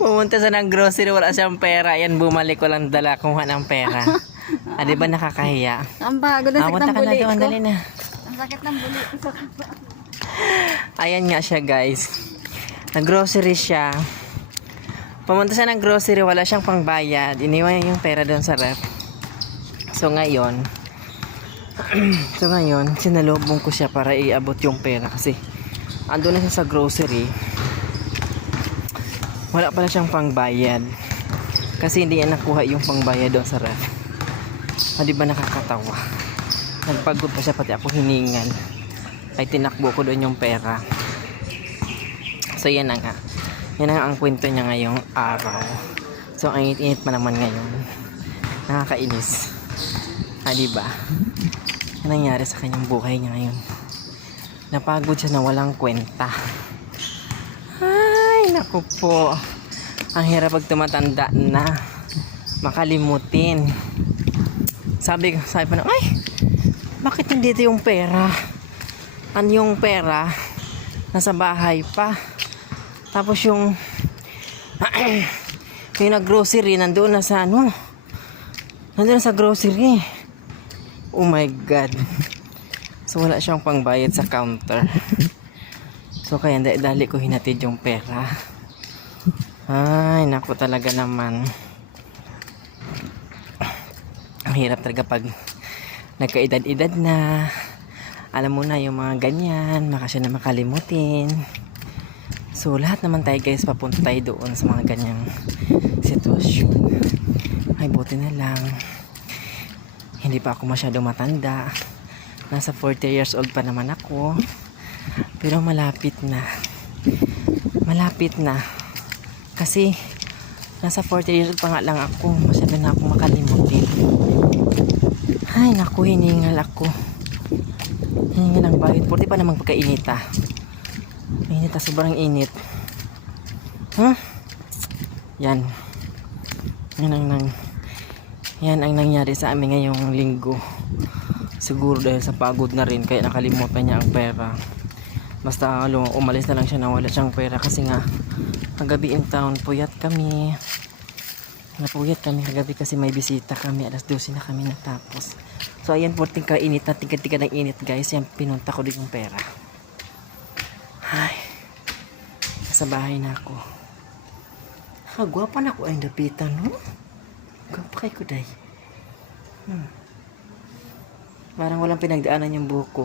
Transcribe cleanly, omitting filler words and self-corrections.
Pumunta sa ng grocery, wala siyang pera. Yan, bumalik, walang dala kung ng pera. Ah, di ba nakakahiya? Ang bago na sakit Punta ng ka na buli doon, ko. dali na. Ang sakit ng buli ko. Ayan nga siya, guys. Nag-grocery siya. Pumunta siya ng grocery, wala siyang pangbayad. Iniwan niya yung pera doon sa ref. So ngayon, sinalubong ko siya para iabot yung pera kasi ando na siya sa grocery. Wala pala siyang pangbayad kasi hindi niya nakuha yung pangbayad doon sa ref. O, di ba nakakatawa? Nagpagod pa siya, pati ako hiningan. Ay tinakbo ko doon yung pera. So yan na nga. Yan na ang kwento niya ngayong araw. So ang init-init pa naman ngayon. Nakakainis. Ah, di ba? Ano nangyari sa kanyang buhay niya ngayon? Napagod siya na walang kwenta. Ay, naku po. Ang hirap pag tumatanda na. Makalimutin. Sabi pa na, ay, bakit hindi ito yung pera? Ano yung pera? Nasa bahay pa. Tapos yung yung nag-grocery, nandoon na sa ano? Nandoon na sa grocery. Oh my God. So wala siyang pangbayad sa counter. So kaya dali ko hinatid yung pera. Ay, naku talaga naman. Ang hirap talaga pag nagkaedad-edad na. Alam mo na yung mga ganyan, maka siya na makalimutin. So lahat naman tayo guys, papunta tayo doon sa mga ganyang sitwasyon. Ay, buti na lang. Hindi pa ako masyado matanda. Nasa 40 years old pa naman ako. Pero malapit na. Malapit na. Kasi nasa 40 years old pa nga lang ako. Masyado na ako makalimutin. Ay naku, hiningal ako. Hiningal ang bayad. 40 pa namang pagkainita. Init, sobrang init. Huh? Yan. Yan ang nangyari sa amin ngayong linggo. Siguro dahil sa pagod na rin kaya nakalimutan niya ang pera. Basta umalis na lang siya na wala siyang pera kasi nga kagabi in town puyat kami. Napuyat kami kagabi kasi may bisita kami. Alas 12 na kami natapos. So ayan po, tingka-init na tingka-tingka ng init guys. Yan, pinunta ko din yung pera. Ay, nasa bahay na ako. Gwapa na ako ay napitan, no? Gwapa kay ko day. Parang walang pinagdaanan yung buhok ko.